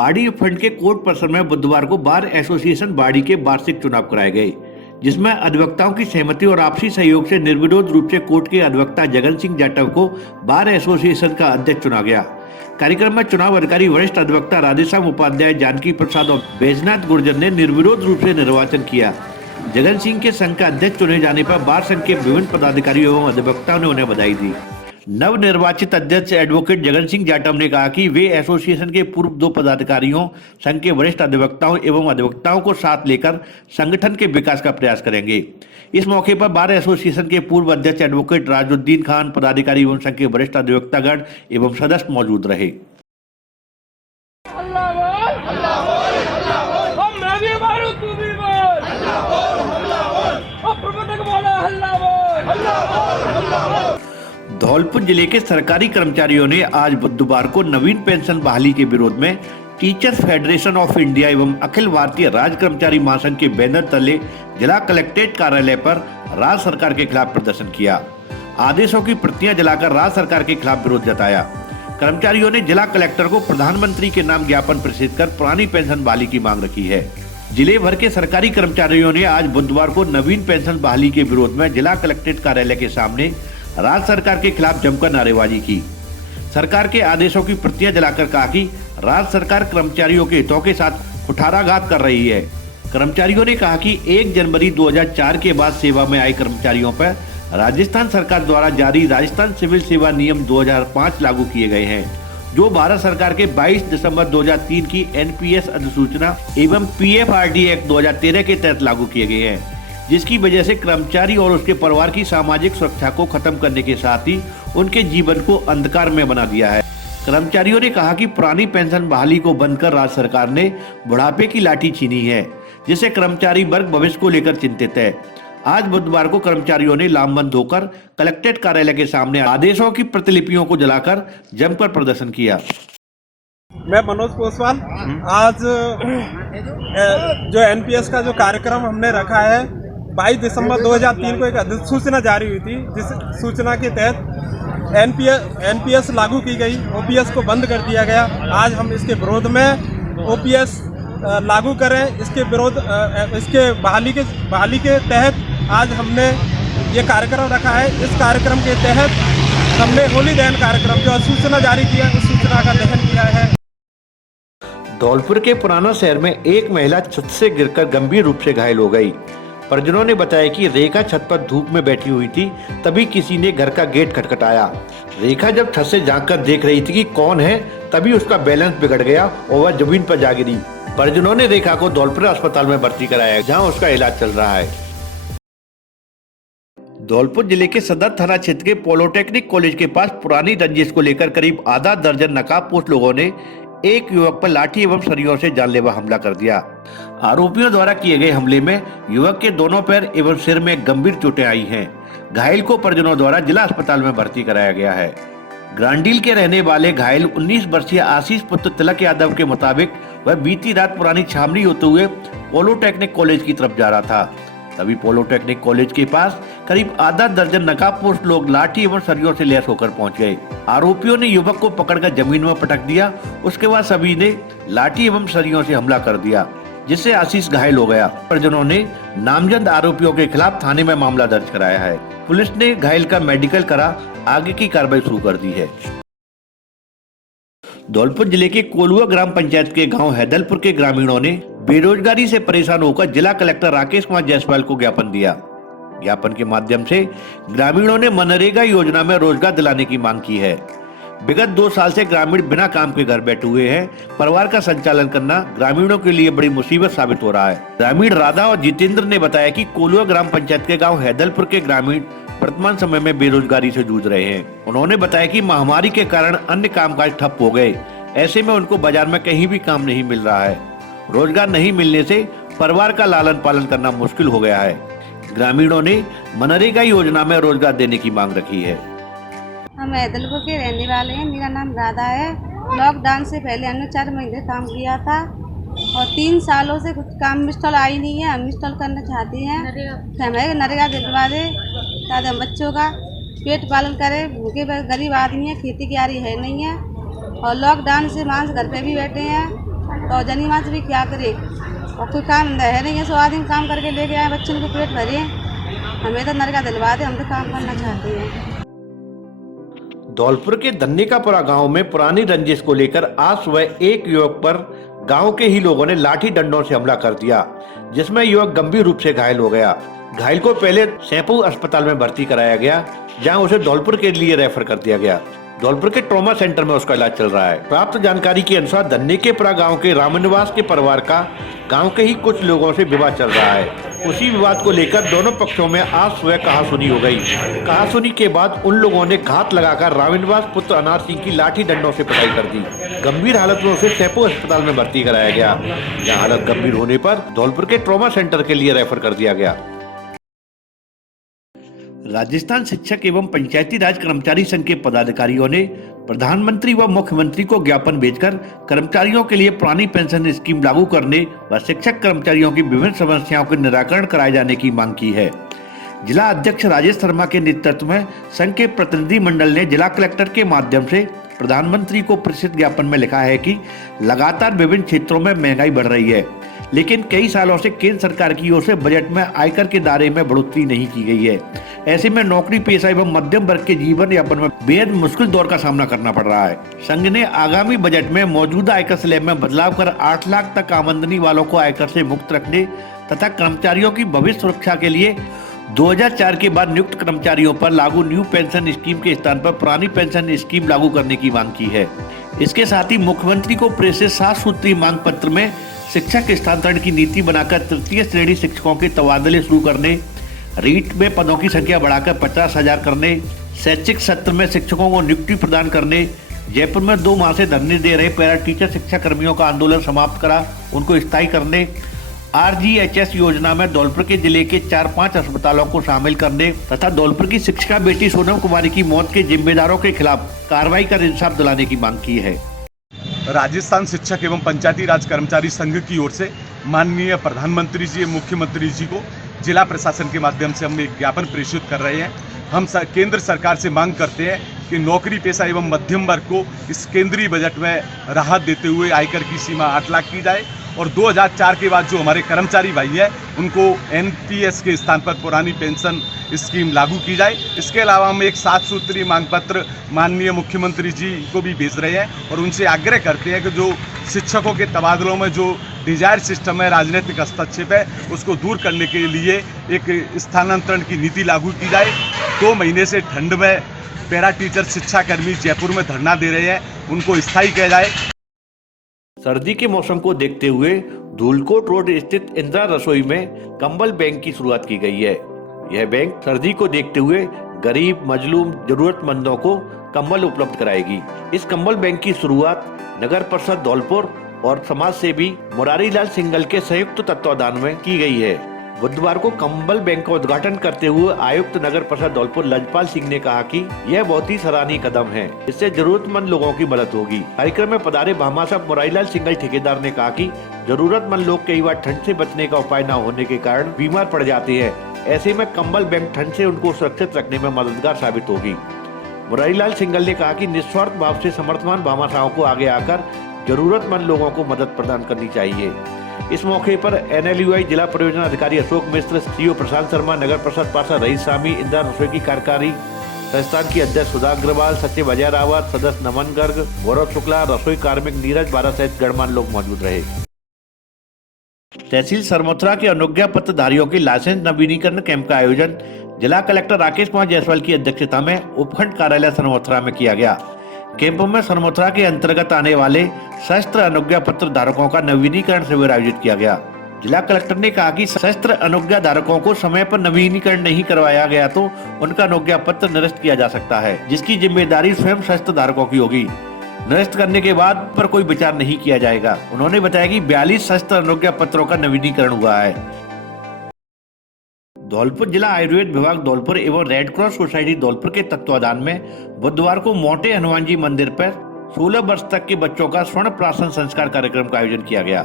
बाड़ी फंड के कोर्ट परिसर में बुधवार को बार एसोसिएशन बाड़ी के वार्षिक चुनाव कराए गए, जिसमें अधिवक्ताओं की सहमति और आपसी सहयोग से निर्विरोध रूप से कोर्ट के अधिवक्ता जगन सिंह जाटव को बार एसोसिएशन का अध्यक्ष चुना गया। कार्यक्रम में चुनाव अधिकारी वरिष्ठ अधिवक्ता राधेश्याम उपाध्याय, जानकी प्रसाद और बैजनाथ गुर्जर ने निर्विरोध रूप से निर्वाचन किया। जगन सिंह के संघ का अध्यक्ष चुने जाने पर बार संघ के विभिन्न पदाधिकारियों एवं अधिवक्ताओं ने उन्हें बधाई दी। नवनिर्वाचित अध्यक्ष एडवोकेट जगन सिंह जाटव ने कहा कि वे एसोसिएशन के पूर्व 2 पदाधिकारियों, संघ के वरिष्ठ अधिवक्ताओं एवं अधिवक्ताओं को साथ लेकर संगठन के विकास का प्रयास करेंगे। इस मौके पर बार एसोसिएशन के पूर्व अध्यक्ष एडवोकेट राजुद्दीन खान, पदाधिकारी एवं संघ के वरिष्ठ अधिवक्तागण एवं सदस्य मौजूद रहे। धौलपुर जिले के सरकारी कर्मचारियों ने आज बुधवार को नवीन पेंशन बहाली के विरोध में टीचर्स फेडरेशन ऑफ इंडिया एवं अखिल भारतीय राज्य कर्मचारी महासंघ के बैनर तले जिला कलेक्ट्रेट कार्यालय पर राज्य सरकार के खिलाफ प्रदर्शन किया। आदेशों की प्रतियां जलाकर राज्य सरकार के खिलाफ विरोध जताया। कर्मचारियों ने जिला कलेक्टर को प्रधानमंत्री के नाम ज्ञापन प्रेषित कर पुरानी पेंशन बहाली की मांग रखी है। जिले भर के सरकारी कर्मचारियों ने आज बुधवार को नवीन पेंशन बहाली के विरोध में जिला कलेक्ट्रेट कार्यालय के सामने राज्य सरकार के खिलाफ जमकर नारेबाजी की। सरकार के आदेशों की प्रतियां जलाकर कहा कि राज्य सरकार कर्मचारियों के हितों के साथ कुठाराघात कर रही है। कर्मचारियों ने कहा कि 1 जनवरी 2004 के बाद सेवा में आए कर्मचारियों पर राजस्थान सरकार द्वारा जारी राजस्थान सिविल सेवा नियम 2005 लागू किए गए हैं, जो भारत सरकार के 22 दिसंबर 2003 की एनपीएस अधिसूचना एवं पीएफआरडी एक्ट 2013 के तहत लागू किए गए हैं, जिसकी वजह से कर्मचारी और उसके परिवार की सामाजिक सुरक्षा को खत्म करने के साथ ही उनके जीवन को अंधकार में बना दिया है। कर्मचारियों ने कहा कि पुरानी पेंशन बहाली को बंद कर राज्य सरकार ने बुढ़ापे की लाठी छीनी है, जिससे कर्मचारी वर्ग भविष्य को लेकर चिंतित है। आज बुधवार को कर्मचारियों ने लामबंद होकर कलेक्ट्रेट कार्यालय के सामने आदेशों की प्रतिलिपियों को जलाकर जमकर प्रदर्शन किया। मैं मनोज पोसवाल। आज जो एनपीएस का जो कार्यक्रम हमने रखा है, 22 दिसंबर 2003 को एक अधिसूचना जारी हुई थी, जिस सूचना के तहत एनपीएस लागू की गई, ओपीएस को बंद कर दिया गया। आज हम इसके विरोध में ओपीएस लागू करें, इसके विरोध इसके बहाली के तहत आज हमने ये कार्यक्रम रखा है। इस कार्यक्रम के तहत हमने होली दहन कार्यक्रम जो सूचना जारी किया, उस सूचना का दहन किया है। धौलपुर के पुराना शहर में एक महिला छत से गिरकर गंभीर रूप से घायल हो गई। परिजनों ने बताया कि रेखा छत पर धूप में बैठी हुई थी, तभी किसी ने घर का गेट खटखटाया। रेखा जब छत से झांक कर देख रही थी कि कौन है, तभी उसका बैलेंस बिगड़ गया और वह जमीन पर जा गिरी। परिजनों ने रेखा को धौलपुर अस्पताल में भर्ती कराया, जहां उसका इलाज चल रहा है। धौलपुर जिले के सदर थाना क्षेत्र के पॉलिटेक्निक कॉलेज के पास पुरानी रंजिश को लेकर करीब आधा दर्जन नकाबपोश लोगों ने एक युवक पर लाठी एवं सरियों से जानलेवा हमला कर दिया। आरोपियों द्वारा किए गए हमले में युवक के दोनों पैर एवं सिर में गंभीर चोटें आई हैं। घायल को परिजनों द्वारा जिला अस्पताल में भर्ती कराया गया है। ग्रांडील के रहने वाले घायल 19 वर्षीय आशीष पुत्र तिलक यादव के मुताबिक वह बीती रात पुरानी छामनी होते हुए पॉलिटेक्निक कॉलेज की तरफ जा रहा था। तभी पॉलिटेक्निक कॉलेज के पास करीब आधा दर्जन नकाबपोश लोग लाठी एवं सरियों से लैस होकर पहुंच गए। आरोपियों ने युवक को पकड़कर जमीन में पटक दिया। उसके बाद सभी ने लाठी एवं सरियों से हमला कर दिया, जिससे आशीष घायल हो गया। परिजनों ने नामजद आरोपियों के खिलाफ थाने में मामला दर्ज कराया है। पुलिस ने घायल का मेडिकल करा, आगे की कार्रवाई शुरू कर दी है। धौलपुर जिले के कोलुआ ग्राम पंचायत के गांव हैदलपुर के ग्रामीणों ने बेरोजगारी से परेशान होकर जिला कलेक्टर राकेश कुमार जायसवाल को ज्ञापन दिया। ज्ञापन के माध्यम से ग्रामीणों ने मनरेगा योजना में रोजगार दिलाने की मांग की है। विगत 2 साल से ग्रामीण बिना काम के घर बैठे हुए हैं। परिवार का संचालन करना ग्रामीणों के लिए बड़ी मुसीबत साबित हो रहा है। ग्रामीण राधा और जितेंद्र ने बताया कि कोलुआ ग्राम पंचायत के गाँव हैदलपुर के ग्रामीण वर्तमान समय में बेरोजगारी से जूझ रहे हैं। उन्होंने बताया कि महामारी के कारण अन्य कामकाज ठप हो गए। ऐसे में उनको बाजार में कहीं भी काम नहीं मिल रहा है। रोजगार नहीं मिलने से परिवार का लालन पालन करना मुश्किल हो गया है। ग्रामीणों ने मनरेगा योजना में रोजगार देने की मांग रखी है। हम हैदलपुर के रहने वाले हैं। मेरा नाम राधा है। लॉकडाउन से पहले हमने 4 महीने काम किया था और 3 सालों से कुछ काम इंस्टॉल आई नहीं है। हम इंस्टॉल करना चाहते हैं, हमें नरेगा दिलवा दे ताकि हम बच्चों का पेट पालन करें। भूखे गरीब आदमी है, खेती की आरी है नहीं है और लॉकडाउन से मांस घर पे भी बैठे हैं। तो जनी माँ से भी क्या करे, और कोई काम धंधा है नहीं है। 100 आदमी काम करके लेके आए, बच्चों को पेट भरे, हमें तो नरका दिलवा दे, हम तो काम करना चाहते हैं। धौलपुर के धन्निकापुरा गांव में पुरानी रंजिश को लेकर आज सुबह एक युवक पर गांव के ही लोगों ने लाठी डंडों से हमला कर दिया, जिसमें युवक गंभीर रूप से घायल हो गया। घायल को पहले सैंपू अस्पताल में भर्ती कराया गया, जहां उसे धौलपुर के लिए रेफर कर दिया गया। धौलपुर के ट्रॉमा सेंटर में उसका इलाज चल रहा है। प्राप्त जानकारी के अनुसार धन्निकेपुरा गांव के रामनिवास के परिवार का गांव के ही कुछ लोगों से विवाद चल रहा है। उसी विवाद को लेकर दोनों पक्षों में आज सुबह कहासुनी हो गई। कहासुनी के बाद उन लोगों ने घात लगाकर रामनिवास पुत्र अनार सिंह की लाठी डंडों से पिटाई कर दी। गंभीर हालत में उसे सैंपू अस्पताल में भर्ती कराया गया, जहाँ हालत गंभीर होने पर धौलपुर के ट्रॉमा सेंटर के लिए रेफर कर दिया गया। राजस्थान शिक्षक एवं पंचायती राज कर्मचारी संघ के पदाधिकारियों ने प्रधानमंत्री व मुख्यमंत्री को ज्ञापन भेजकर कर्मचारियों के लिए पुरानी पेंशन स्कीम लागू करने व शिक्षक कर्मचारियों की विभिन्न समस्याओं के निराकरण कराए जाने की मांग की है। जिला अध्यक्ष राजेश शर्मा के नेतृत्व में संघ के प्रतिनिधि मंडल ने जिला कलेक्टर के माध्यम से प्रधानमंत्री को प्रेषित ज्ञापन में लिखा है कि लगातार विभिन्न क्षेत्रों में महंगाई बढ़ रही है, लेकिन कई सालों से केंद्र सरकार की ओर से बजट में आयकर के दायरे में बढ़ोतरी नहीं की गई है। ऐसे में नौकरी पेशा एवं मध्यम वर्ग के जीवन यापन में बेहद मुश्किल दौर का सामना करना पड़ रहा है। संघ ने आगामी बजट में मौजूदा आयकर स्लैब में बदलाव कर 8 लाख तक आमदनी वालों को आयकर से मुक्त रखने तथा कर्मचारियों की भविष्य सुरक्षा के लिए 2004 के बाद नियुक्त कर्मचारियों पर लागू न्यू पेंशन स्कीम के स्थान पर पुरानी पेंशन स्कीम लागू करने की मांग की है। इसके साथ ही मुख्यमंत्री को प्रेषित 7 सूत्रीय मांग पत्र में शिक्षक स्थानांतरण की नीति बनाकर तृतीय श्रेणी शिक्षकों के तबादले शुरू करने, रीट में पदों की संख्या बढ़ाकर 50,000 करने, शैक्षिक सत्र में शिक्षकों को नियुक्ति प्रदान करने, जयपुर में 2 माह से धरने दे रहे पैरा टीचर शिक्षा कर्मियों का आंदोलन समाप्त करा उनको स्थायी करने, RGHS योजना में धौलपुर के जिले के 4-5 अस्पतालों को शामिल करने तथा धौलपुर की शिक्षिका बेटी सोनम कुमारी की मौत के जिम्मेदारों के खिलाफ कार्रवाई कर इंसाफ दिलाने की मांग की है। राजस्थान शिक्षक एवं पंचायती राज कर्मचारी संघ की ओर से माननीय प्रधानमंत्री जी, मुख्यमंत्री जी को जिला प्रशासन के माध्यम से हम एक ज्ञापन प्रेषित कर रहे हैं। हम केंद्र सरकार से मांग करते हैं कि नौकरी पेशा एवं मध्यम वर्ग को इस केंद्रीय बजट में राहत देते हुए आयकर की सीमा 8 लाख की जाए और 2004 के बाद जो हमारे कर्मचारी भाई हैं उनको NPS के स्थान पर पुरानी पेंशन स्कीम लागू की जाए। इसके अलावा हम एक 7 सूत्रीय मांग पत्र माननीय मुख्यमंत्री जी को भी भेज रहे हैं और उनसे आग्रह करते हैं कि जो शिक्षकों के तबादलों में जो डिजायर सिस्टम है, राजनीतिक हस्तक्षेप है, उसको दूर करने के लिए एक स्थानांतरण की नीति लागू की जाए। 2 महीने से ठंड में पैरा टीचर शिक्षा कर्मी जयपुर में धरना दे रहे हैं, उनको स्थायी किया जाए। सर्दी के मौसम को देखते हुए धूलकोट रोड स्थित इंदिरा रसोई में कंबल बैंक की शुरुआत की गई है। यह बैंक सर्दी को देखते हुए गरीब, मजलूम, जरूरतमंदों को कंबल उपलब्ध कराएगी। इस कंबल बैंक की शुरुआत नगर परिषद धौलपुर और समाज सेवी मुरारी लाल सिंघल के संयुक्त तत्वाधान में की गई है। बुधवार को कंबल बैंक का उद्घाटन करते हुए आयुक्त नगर परिषद धौलपुर लजपाल सिंह ने कहा कि यह बहुत ही सराहनीय कदम है, इससे जरूरतमंद लोगों की मदद होगी। कार्यक्रम में पधारे भामासाहब मुरारी लाल सिंघल ठेकेदार ने कहा कि जरूरतमंद लोग कई बार ठंड से बचने का उपाय न होने के कारण बीमार पड़ जाते हैं। ऐसे में कंबल बैंक ठंड से उनको सुरक्षित रखने में मददगार साबित होगी। मुरारी लाल सिंघल ने कहा कि निस्वार्थ भाव से समर्थवान भामाशाहों को आगे आकर जरूरतमंद लोगों को मदद प्रदान करनी चाहिए। इस मौके पर NLUI जिला परियोजना अधिकारी अशोक मिश्र, CEO प्रशांत शर्मा, नगर परिषद पार्षद रईस स्वामी, इंदिरा रसोई की कार्यकारी संस्थान की अध्यक्ष सुधा अग्रवाल, सचिव अजय रावत, सदस्य नमन गर्ग, गौरव शुक्ला, रसोई कार्मिक नीरज बारा सहित गणमान्य लोग मौजूद रहे। तहसील सरमोथरा के अनुज्ञा पत्र धारियों के लाइसेंस नवीनीकरण कैंप का आयोजन जिला कलेक्टर राकेश कुमार जायसवाल की अध्यक्षता में उपखंड कार्यालय सरमोथरा में किया गया। कैंप में सरमोथरा के अंतर्गत आने वाले शस्त्र अनुज्ञा पत्र धारकों का नवीनीकरण शिविर आयोजित किया गया। जिला कलेक्टर ने कहा कि शस्त्र अनुज्ञा धारकों को समय पर नवीनीकरण नहीं करवाया गया तो उनका अनुज्ञा पत्र निरस्त किया जा सकता है, जिसकी जिम्मेदारी स्वयं शस्त्र धारकों की होगी। निरस्त करने के बाद पर कोई विचार नहीं किया जाएगा। उन्होंने बताया कि 42 शस्त्र अनुज्ञा पत्रों का नवीनीकरण हुआ है। धौलपुर जिला आयुर्वेद विभाग धौलपुर एवं रेड क्रॉस सोसाइटी धौलपुर के तत्वाधान में बुधवार को मोटे हनुमान जी मंदिर पर 16 वर्ष तक के बच्चों का स्वर्ण प्राशन संस्कार कार्यक्रम का आयोजन किया गया।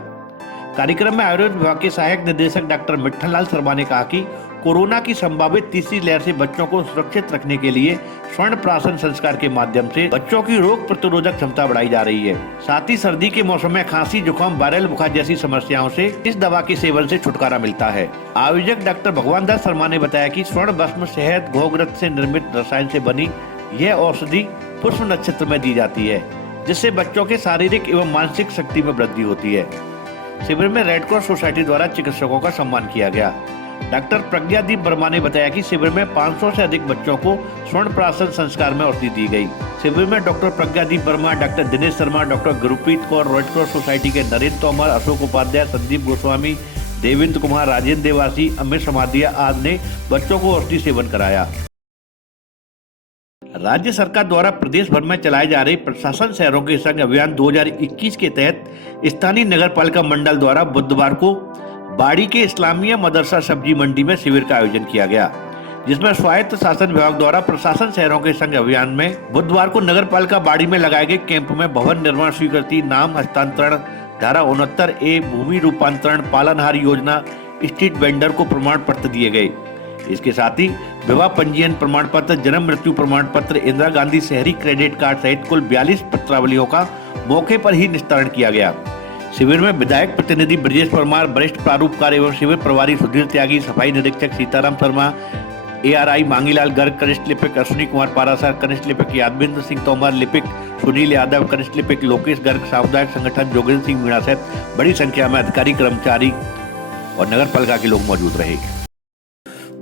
कार्यक्रम में आयुर्वेद विभाग के सहायक निदेशक डॉक्टर मिट्ठन लाल शर्मा ने कहा कि कोरोना की संभावित तीसरी लहर से बच्चों को सुरक्षित रखने के लिए स्वर्ण प्राशन संस्कार के माध्यम से बच्चों की रोग प्रतिरोधक क्षमता बढ़ाई जा रही है। साथ ही सर्दी के मौसम में खांसी, जुकाम, वायरल बुखार जैसी समस्याओं से इस दवा के सेवन से छुटकारा मिलता है। आयोजक डॉक्टर भगवान दास शर्मा ने बताया कि स्वर्ण भस्म शहद घोघरत से निर्मित रसायन से बनी यह औषधि पुष्प नक्षत्र में दी जाती है, जिससे बच्चों के शारीरिक एवं मानसिक शक्ति में वृद्धि होती है। शिविर में रेड क्रॉस सोसाइटी द्वारा चिकित्सकों का सम्मान किया गया। डॉक्टर प्रज्ञादीप वर्मा ने बताया कि शिविर में 500 से अधिक बच्चों को स्वर्ण प्राशन संस्कार में औषधि दी गई। शिविर में doctor Pragyadeep Verma, doctor Dinesh Sharma, doctor Gurpreet Kaur, red cross society के नरेंद्र तोमर, अशोक उपाध्याय, संदीप गोस्वामी, देवेंद्र कुमार, राजेंद्र देवासी, अमित समाधिया आदि ने बच्चों को औषधि सेवन कराया। राज्य सरकार द्वारा प्रदेश भर में चलाए जा रहे प्रशासन शहरों के संग अभियान 2021 के तहत स्थानीय नगर पालिका मंडल द्वारा बुधवार को बाड़ी के इस्लामिया मदरसा सब्जी मंडी में शिविर का आयोजन किया गया, जिसमें स्वायत्त शासन विभाग द्वारा प्रशासन शहरों के संग अभियान में बुधवार को नगर पालिका बाड़ी में लगाए गए कैंप में भवन निर्माण स्वीकृति, नाम हस्तांतरण, धारा 69A, भूमि रूपांतरण, पालनहार योजना, स्ट्रीट वेंडर को प्रमाण पत्र दिए गए। इसके साथ ही विवाह पंजीयन प्रमाण पत्र, जन्म मृत्यु प्रमाण पत्र, इंदिरा गांधी शहरी क्रेडिट कार्ड सहित कुल 42 पत्रावलियों का मौके पर ही निस्तारण किया गया। शिविर में विधायक प्रतिनिधि ब्रजेश परमार, वरिष्ठ प्रारूपकार एवं शिविर प्रभारी सुधीर त्यागी, सफाई निरीक्षक सीताराम शर्मा, ARI मांगीलाल गर्ग, कनिष्ठ लिपिक अश्विनी कुमार पारासर, कनिष्ठ लिपिक यादविंद्र सिंह तोमर, लिपिक सुनील यादव, कनिष्ठ लिपिक लोकेश गर्ग, सामुदायिक संगठन जोगेंद्र सिंह मीणा सहित बड़ी संख्या में अधिकारी, कर्मचारी और नगर पालिका के लोग मौजूद रहे।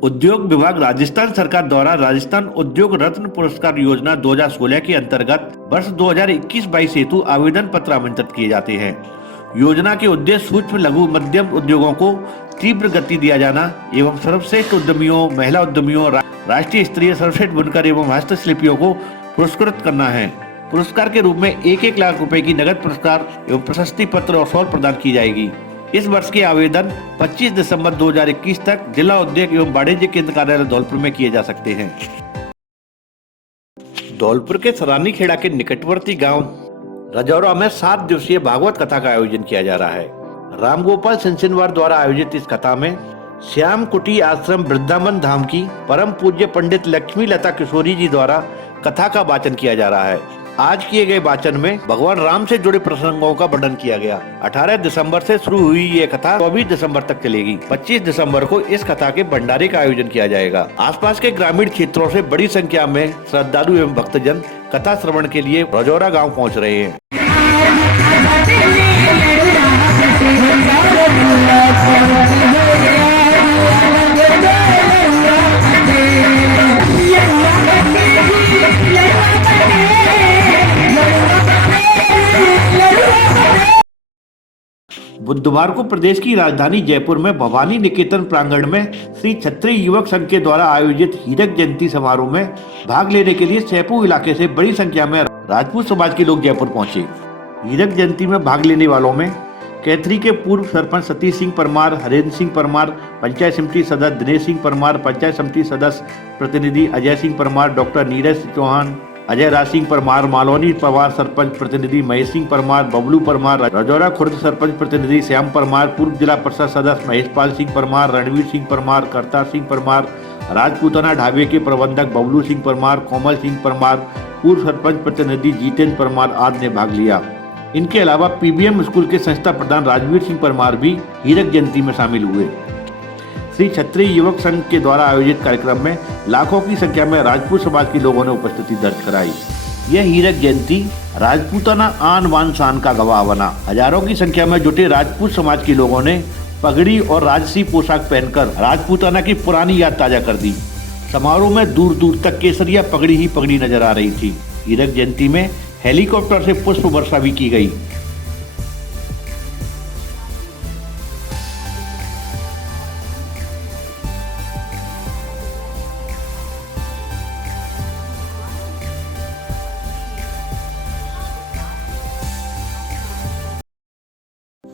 उद्योग विभाग राजस्थान सरकार द्वारा राजस्थान उद्योग रत्न पुरस्कार योजना 2016 के अंतर्गत वर्ष 2021-22 हेतु आवेदन पत्र आमंत्रित किए जाते हैं। योजना के उद्देश्य सूक्ष्म, लघु, मध्यम उद्योगों को तीव्र गति दिया जाना एवं सर्वश्रेष्ठ उद्यमियों, महिला उद्यमियों, राष्ट्रीय स्तरीय सर्वश्रेष्ठ बुनकर एवं हस्तशिल्पियों को पुरस्कृत करना है। पुरस्कार के रूप में 1-1 लाख रुपए की नगद पुरस्कार एवं प्रशस्ति पत्र और शॉल प्रदान की जाएगी। इस वर्ष के आवेदन 25 दिसंबर 2021 तक जिला उद्योग एवं वाणिज्य केंद्र कार्यालय धौलपुर में किए जा सकते हैं। धौलपुर के सरानी खेड़ा के निकटवर्ती गांव रजौरा में 7 दिवसीय भागवत कथा का आयोजन किया जा रहा है। रामगोपाल सिंसिनवार द्वारा आयोजित इस कथा में श्याम कुटी आश्रम वृंदावन धाम की परम पूज्य पंडित लक्ष्मी लता किशोरी जी द्वारा कथा का वाचन किया जा रहा है। आज किए गए वाचन में भगवान राम से जुड़े प्रसंगों का वर्णन किया गया। 18 दिसंबर से शुरू हुई ये कथा 24 दिसंबर तक चलेगी। 25 दिसंबर को इस कथा के भंडारे का आयोजन किया जाएगा। आसपास के ग्रामीण क्षेत्रों से बड़ी संख्या में श्रद्धालु एवं भक्तजन कथा श्रवण के लिए रजौरा गांव पहुंच रहे हैं। बुधवार को प्रदेश की राजधानी जयपुर में भवानी निकेतन प्रांगण में श्री क्षत्रिय युवक संघ के द्वारा आयोजित हीरक जयंती समारोह में भाग लेने के लिए सैपू इलाके से बड़ी संख्या में राजपूत समाज के लोग जयपुर पहुंचे। हीरक जयंती में भाग लेने वालों में कैथरी के पूर्व सरपंच सतीश सिंह परमार, हरेंद्र सिंह परमार, पंचायत समिति सदस्य दिनेश सिंह परमार, पंचायत समिति सदस्य प्रतिनिधि अजय सिंह परमार, डॉक्टर नीरज चौहान, अजय राज सिंह परमार, मालवनी पवार सरपंच प्रतिनिधि महेश सिंह परमार, बबलू परमार, रजौरा खुर्द सरपंच प्रतिनिधि श्याम परमार, पूर्व जिला परिषद सदस्य महेशपाल सिंह परमार, रणवीर सिंह परमार, करतार सिंह परमार, राजपूताना ढाबे के प्रबंधक बबलू सिंह परमार, कोमल सिंह परमार, पूर्व सरपंच प्रतिनिधि जितेंद्र परमार आदि ने भाग लिया। इनके अलावा PBM स्कूल के संस्था प्रधान राजवीर सिंह परमार भी हीरक जयंती में शामिल हुए। श्री क्षत्रिय युवक संघ के द्वारा आयोजित कार्यक्रम में लाखों की संख्या में राजपूत समाज के लोगों ने उपस्थिति दर्ज कराई। यह हीरक जयंती राजपूताना आन बान शान का गवाह बना। हजारों की संख्या में जुटे राजपूत समाज के लोगों ने पगड़ी और राजसी पोशाक पहनकर राजपूताना की पुरानी याद ताजा कर दी। समारोह में दूर दूर तक केसरिया पगड़ी ही पगड़ी नजर आ रही थी। हीरक जयंती में हेलीकॉप्टर से पुष्प वर्षा भी की गई।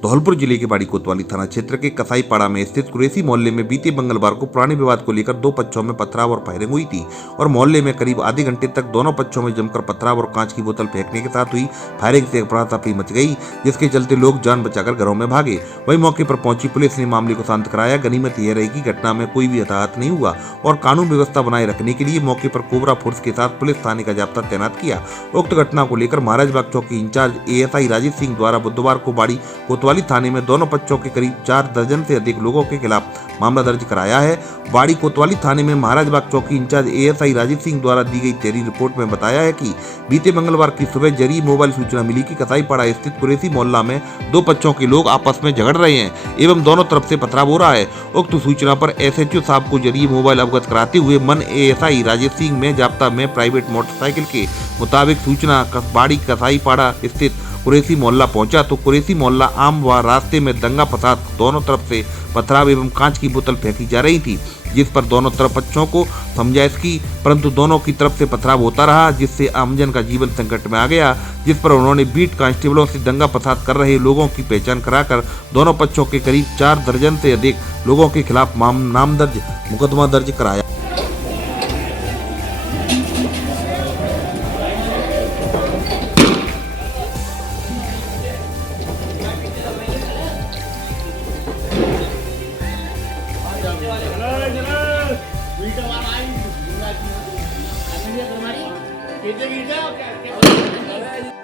धौलपुर जिले के बाड़ी कोतवाली थाना क्षेत्र के कसाईपाड़ा में स्थित कुरैसी मोहल्ले में बीते मंगलवार को पुराने विवाद को लेकर दो पक्षों में पथराव और फायरिंग हुई थी और मोहल्ले में करीब आधे घंटे तक दोनों पक्षों में जमकर पथराव और कांच की बोतल फेंकने के साथ हुई फायरिंग से अफरा-तफरी मच गई, जिसके चलते लोग जान बचाकर घरों में भागे। वहीं मौके पर पहुंची पुलिस ने मामले को शांत कराया। गनीमत यह रही कि घटना में कोई भी हताहत नहीं हुआ और कानून व्यवस्था बनाए रखने के लिए मौके पर कोबरा फोर्स के साथ पुलिस थाने का जाब्ता तैनात किया। उक्त घटना को लेकर महाराजबाग चौकी इंचार्ज ASI राजेश सिंह द्वारा बुधवार को बाड़ी कोतवाली थाने में दोनों पक्षों के करीब 4 दर्जन से अधिक लोगों के खिलाफ मामला दर्ज कराया है। बाड़ी कोतवाली थाने में महाराजबाग चौकी इंचार्ज ASI राजेश सिंह द्वारा दी गई तहरीर रिपोर्ट में बताया है कि बीते मंगलवार की सुबह जरिए मोबाइल सूचना मिली कि कसाईपाड़ा स्थित कुरैसी मोहल्ला में दो पक्षों के लोग आपस में झगड़ रहे हैं एवं दोनों तरफ से पथराव हो रहा है। उक्त सूचना पर SHO साहब को जरिए मोबाइल अवगत कराते हुए मन ASI राजेश सिंह में जाब्ता में प्राइवेट मोटरसाइकिल के मुताबिक सूचना बाड़ी कसाईपाड़ा स्थित कुरैसी मोहल्ला पहुंचा तो कुरैसी मोहल्ला आम व रास्ते में दंगा फसाद, दोनों तरफ से पथराव एवं कांच की बोतल फेंकी जा रही थी, जिस पर दोनों तरफ पक्षों को समझाइश की, परंतु दोनों की तरफ से पथराव होता रहा, जिससे आमजन का जीवन संकट में आ गया। जिस पर उन्होंने बीट कांस्टेबलों से दंगा फसाद कर रहे लोगों की पहचान कराकर दोनों पक्षों के करीब 4 दर्जन से अधिक लोगों के खिलाफ मुकदमा दर्ज कराया।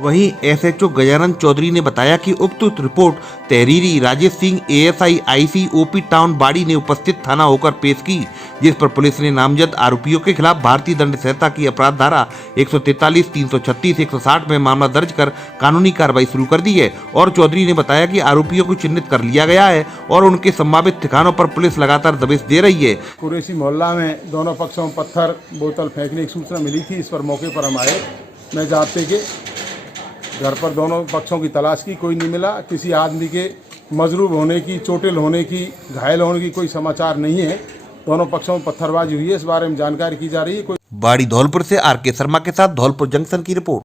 वहीं SHO गजानन चौधरी ने बताया कि उक्त रिपोर्ट तहरीरी Rajesh Singh ASI IC OP town बाड़ी ने उपस्थित थाना होकर पेश की, जिस पर पुलिस ने नामजद आरोपियों के खिलाफ भारतीय दंड संहिता की अपराध धारा 143, 336, 160 में मामला दर्ज कर कानूनी कार्रवाई शुरू कर दी है। और चौधरी ने बताया कि आरोपियों को चिन्हित कर लिया गया है और उनके संभावित ठिकानों पर पुलिस लगातार दबिश दे रही है। कुरैसी मोहल्ला में दोनों पक्षों में पत्थर बोतल फेंकने की सूचना मिली थी। इस पर मौके पर हम आए। मैं जाब्ते के घर पर दोनों पक्षों की तलाश की, कोई नहीं मिला। किसी आदमी के मजरूब होने की, चोटिल होने की, घायल होने की कोई समाचार नहीं है। दोनों पक्षों में पत्थरबाजी हुई है, इस बारे में जानकारी की जा रही है। बाड़ी धौलपुर से RK शर्मा के साथ धौलपुर जंक्शन की रिपोर्ट।